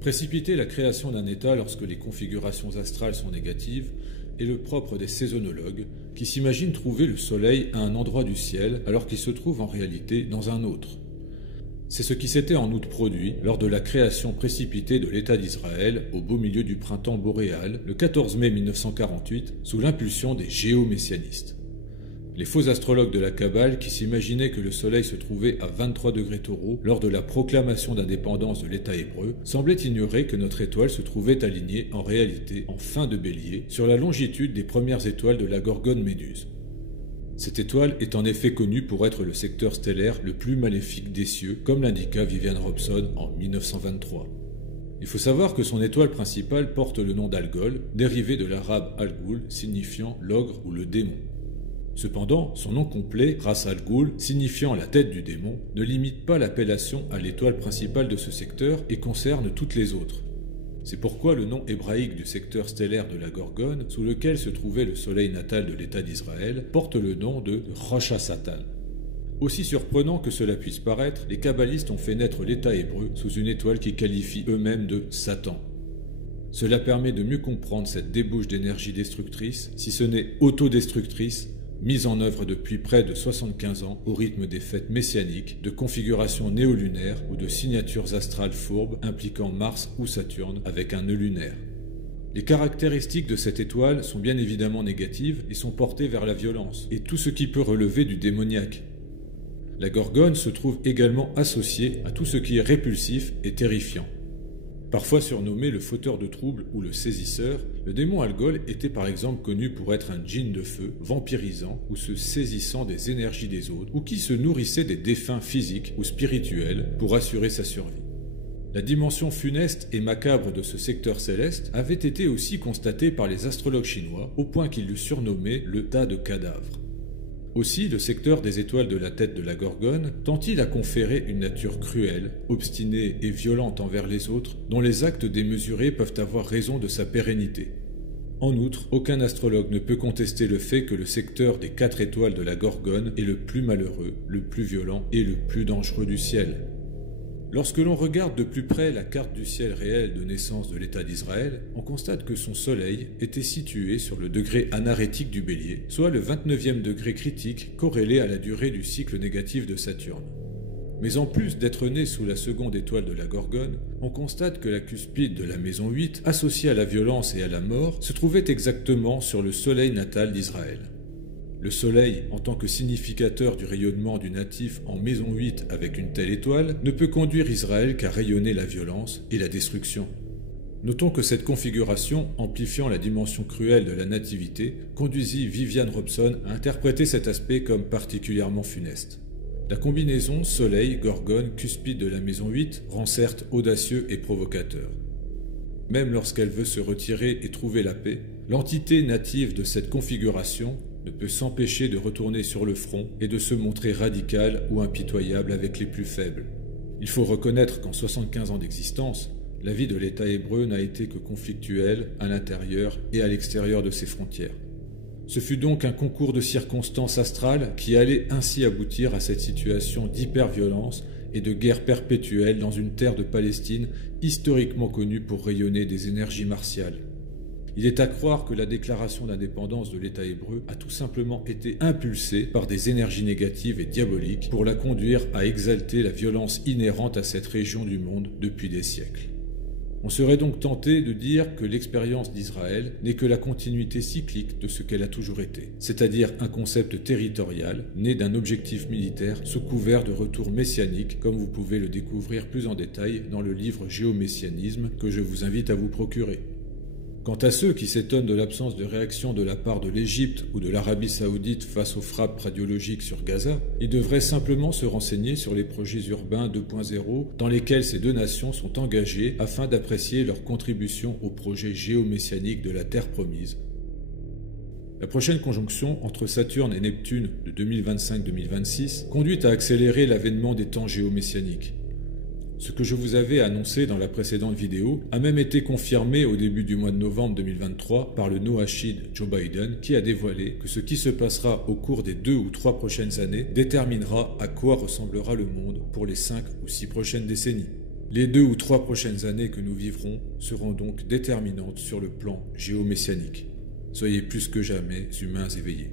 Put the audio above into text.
Précipiter la création d'un état lorsque les configurations astrales sont négatives est le propre des saisonnologues qui s'imaginent trouver le soleil à un endroit du ciel alors qu'il se trouve en réalité dans un autre. C'est ce qui s'était en outre produit lors de la création précipitée de l'État d'Israël au beau milieu du printemps boréal le 14 mai 1948 sous l'impulsion des géomessianistes. Les faux astrologues de la Kabbale qui s'imaginaient que le soleil se trouvait à 23 degrés taureau lors de la proclamation d'indépendance de l'État hébreu semblaient ignorer que notre étoile se trouvait alignée en réalité en fin de bélier sur la longitude des premières étoiles de la Gorgone Méduse. Cette étoile est en effet connue pour être le secteur stellaire le plus maléfique des cieux, comme l'indiqua Vivian Robson en 1923. Il faut savoir que son étoile principale porte le nom d'Algol, dérivé de l'arabe Al-Ghul, signifiant l'ogre ou le démon. Cependant, son nom complet, Ras Al-Ghul, signifiant la tête du démon, ne limite pas l'appellation à l'étoile principale de ce secteur et concerne toutes les autres. C'est pourquoi le nom hébraïque du secteur stellaire de la Gorgone, sous lequel se trouvait le soleil natal de l'État d'Israël, porte le nom de Rosh HaSatan. Aussi surprenant que cela puisse paraître, les kabbalistes ont fait naître l'État hébreu sous une étoile qu'ils qualifient eux-mêmes de Satan. Cela permet de mieux comprendre cette débauche d'énergie destructrice, si ce n'est autodestructrice, mise en œuvre depuis près de 75 ans au rythme des fêtes messianiques, de configurations néolunaires ou de signatures astrales fourbes impliquant Mars ou Saturne avec un nœud lunaire. Les caractéristiques de cette étoile sont bien évidemment négatives et sont portées vers la violence et tout ce qui peut relever du démoniaque. La Gorgone se trouve également associée à tout ce qui est répulsif et terrifiant. Parfois surnommé le fauteur de troubles ou le saisisseur, le démon Algol était par exemple connu pour être un djinn de feu, vampirisant ou se saisissant des énergies des autres, ou qui se nourrissait des défunts physiques ou spirituels pour assurer sa survie. La dimension funeste et macabre de ce secteur céleste avait été aussi constatée par les astrologues chinois, au point qu'ils le surnommaient le tas de cadavres. Aussi, le secteur des étoiles de la tête de la Gorgone tend-il à conférer une nature cruelle, obstinée et violente envers les autres, dont les actes démesurés peuvent avoir raison de sa pérennité. En outre, aucun astrologue ne peut contester le fait que le secteur des 4 étoiles de la Gorgone est le plus malheureux, le plus violent et le plus dangereux du ciel. Lorsque l'on regarde de plus près la carte du ciel réel de naissance de l'État d'Israël, on constate que son soleil était situé sur le degré anarétique du bélier, soit le 29e degré critique corrélé à la durée du cycle négatif de Saturne. Mais en plus d'être né sous la seconde étoile de la Gorgone, on constate que la cuspide de la maison 8, associée à la violence et à la mort, se trouvait exactement sur le soleil natal d'Israël. Le soleil, en tant que significateur du rayonnement du natif en maison 8 avec une telle étoile, ne peut conduire Israël qu'à rayonner la violence et la destruction. Notons que cette configuration, amplifiant la dimension cruelle de la nativité, conduisit Vivian Robson à interpréter cet aspect comme particulièrement funeste. La combinaison soleil-gorgone cuspide de la maison 8 rend certes audacieux et provocateur. Même lorsqu'elle veut se retirer et trouver la paix, l'entité native de cette configuration ne peut s'empêcher de retourner sur le front et de se montrer radical ou impitoyable avec les plus faibles. Il faut reconnaître qu'en 75 ans d'existence, la vie de l'État hébreu n'a été que conflictuelle à l'intérieur et à l'extérieur de ses frontières. Ce fut donc un concours de circonstances astrales qui allait ainsi aboutir à cette situation d'hyperviolence et de guerre perpétuelle dans une terre de Palestine historiquement connue pour rayonner des énergies martiales. Il est à croire que la déclaration d'indépendance de l'État hébreu a tout simplement été impulsée par des énergies négatives et diaboliques pour la conduire à exalter la violence inhérente à cette région du monde depuis des siècles. On serait donc tenté de dire que l'expérience d'Israël n'est que la continuité cyclique de ce qu'elle a toujours été, c'est-à-dire un concept territorial né d'un objectif militaire sous couvert de retour messianique, comme vous pouvez le découvrir plus en détail dans le livre Géomessianisme que je vous invite à vous procurer. Quant à ceux qui s'étonnent de l'absence de réaction de la part de l'Égypte ou de l'Arabie saoudite face aux frappes radiologiques sur Gaza, ils devraient simplement se renseigner sur les projets urbains 2.0 dans lesquels ces deux nations sont engagées afin d'apprécier leur contribution au projet géomessianique de la Terre promise. La prochaine conjonction entre Saturne et Neptune de 2025-2026 conduit à accélérer l'avènement des temps géomessianiques. Ce que je vous avais annoncé dans la précédente vidéo a même été confirmé au début du mois de novembre 2023 par le Noachide Joe Biden qui a dévoilé que ce qui se passera au cours des 2 ou 3 prochaines années déterminera à quoi ressemblera le monde pour les 5 ou 6 prochaines décennies. Les 2 ou 3 prochaines années que nous vivrons seront donc déterminantes sur le plan géomessianique. Soyez plus que jamais humains éveillés.